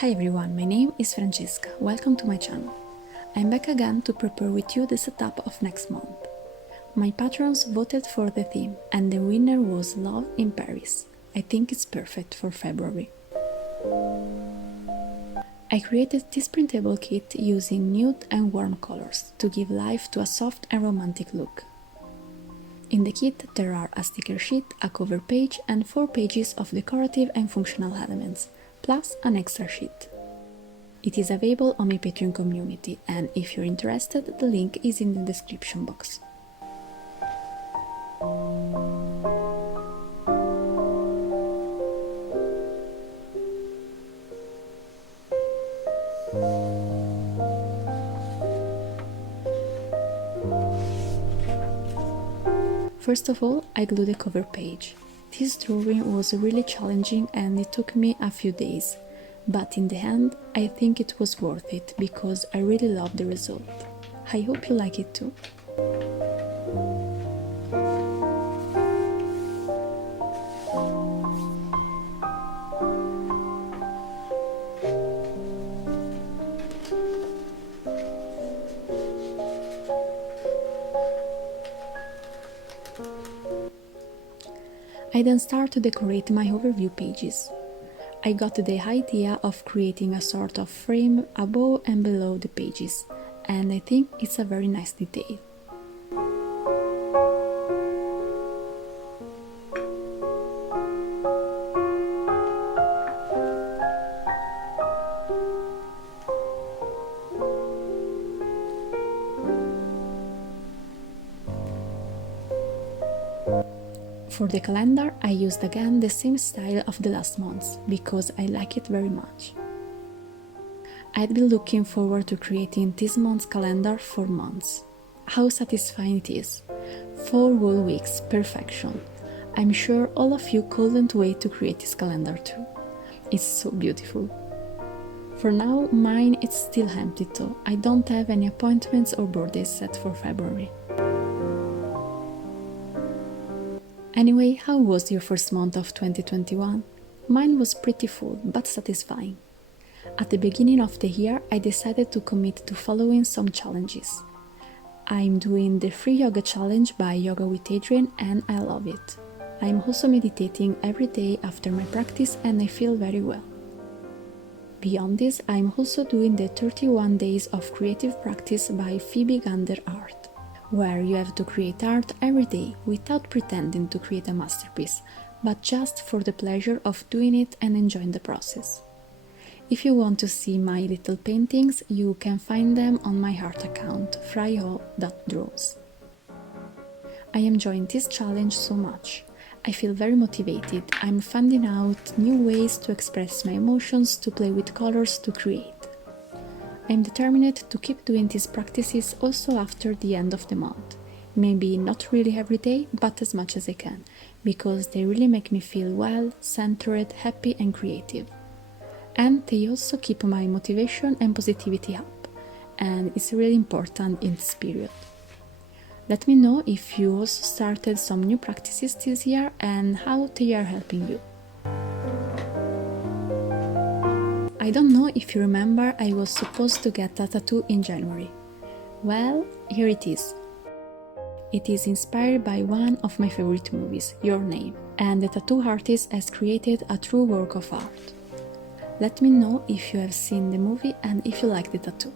Hi everyone, my name is Francesca. Welcome to my channel. I'm back again to prepare with you the setup of next month. My patrons voted for the theme and the winner was Love in Paris. I think it's perfect for February. I created this printable kit using nude and warm colors to give life to a soft and romantic look. In the kit there are a sticker sheet, a cover page and 4 pages of decorative and functional elements, plus an extra sheet. It is available on my Patreon community and if you're interested, the link is in the description box. First of all, I glued the cover page. This drawing was really challenging and it took me a few days, but in the end, I think it was worth it because I really love the result. I hope you like it too. I then start to decorate my overview pages. I got the idea of creating a sort of frame above and below the pages, and I think it's a very nice detail. For the calendar, I used again the same style of the last months, because I like it very much. I'd been looking forward to creating this month's calendar for months. How satisfying it is! 4 whole weeks, perfection! I'm sure all of you couldn't wait to create this calendar too. It's so beautiful. For now, mine is still empty though. I don't have any appointments or birthdays set for February. Anyway, how was your first month of 2021? Mine was pretty full, but satisfying. At the beginning of the year, I decided to commit to following some challenges. I'm doing the free yoga challenge by Yoga with Adriene and I love it. I'm also meditating every day after my practice and I feel very well. Beyond this, I'm also doing the 31 days of creative practice by Phoebe Gander Art, where you have to create art every day without pretending to create a masterpiece, but just for the pleasure of doing it and enjoying the process. If you want to see my little paintings, you can find them on my art account, frai.oh.draws. I am enjoying this challenge so much. I feel very motivated. I'm finding out new ways to express my emotions, to play with colors, to create. I'm determined to keep doing these practices also after the end of the month. Maybe not really every day, but as much as I can, because they really make me feel well, centered, happy and creative. And they also keep my motivation and positivity up, and it's really important in this period. Let me know if you also started some new practices this year and how they are helping you. I don't know if you remember, I was supposed to get a tattoo in January. Well, here it is. It is inspired by one of my favorite movies, Your Name, and the tattoo artist has created a true work of art. Let me know if you have seen the movie and if you like the tattoo.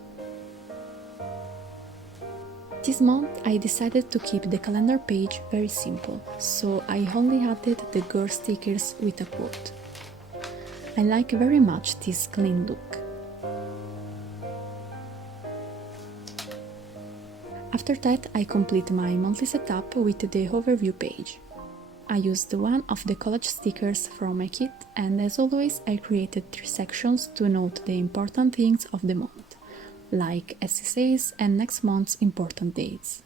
This month I decided to keep the calendar page very simple, so I only added the girl stickers with a quote. I like very much this clean look. After that, I complete my monthly setup with the overview page. I used one of the collage stickers from my kit and as always I created 3 sections to note the important things of the month, like SSAs and next month's important dates.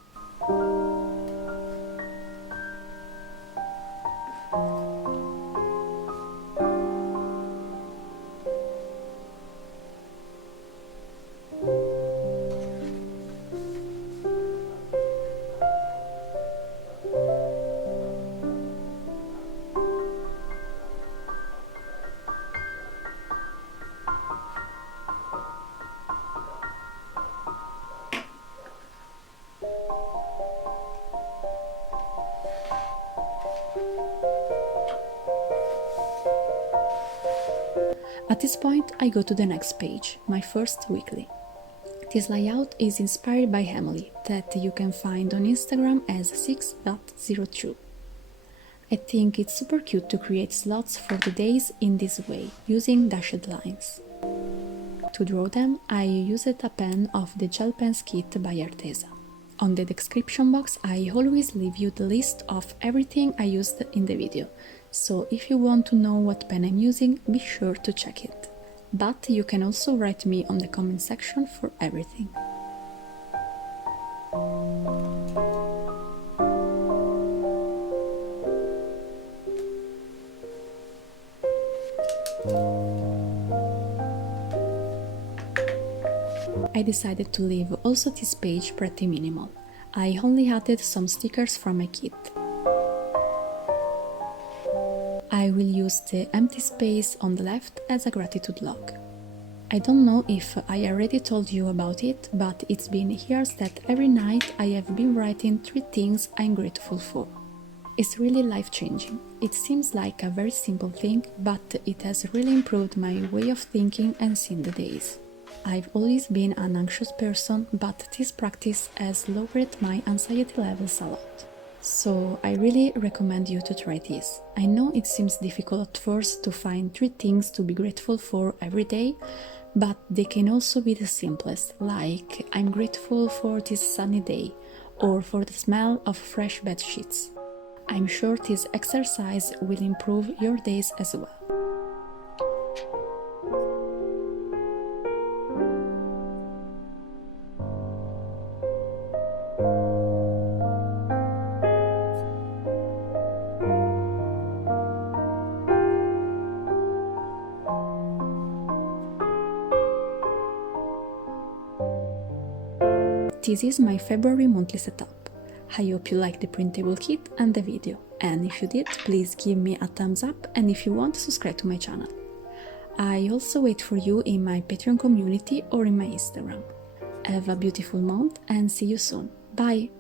At this point, I go to the next page, my first weekly. This layout is inspired by Emily, that you can find on Instagram as 6.02. I think it's super cute to create slots for the days in this way, using dashed lines. To draw them, I used a pen of the gel pens kit by Arteza. On the description box, I always leave you the list of everything I used in the video, so if you want to know what pen I'm using, be sure to check it. But you can also write me on the comment section for everything. I decided to leave also this page pretty minimal. I only added some stickers from my kit. I will use the empty space on the left as a gratitude log. I don't know if I already told you about it, but it's been years that every night I have been writing 3 things I'm grateful for. It's really life-changing. It seems like a very simple thing, but it has really improved my way of thinking and seeing the days. I've always been an anxious person, but this practice has lowered my anxiety levels a lot. So I really recommend you to try this. I know it seems difficult at first to find 3 things to be grateful for every day, but they can also be the simplest, like I'm grateful for this sunny day, or for the smell of fresh bed sheets. I'm sure this exercise will improve your days as well. This is my February monthly setup. I hope you liked the printable kit and the video, and if you did, please give me a thumbs up, and if you want, subscribe to my channel. I also wait for you in my Patreon community or in my Instagram. Have a beautiful month and see you soon. Bye!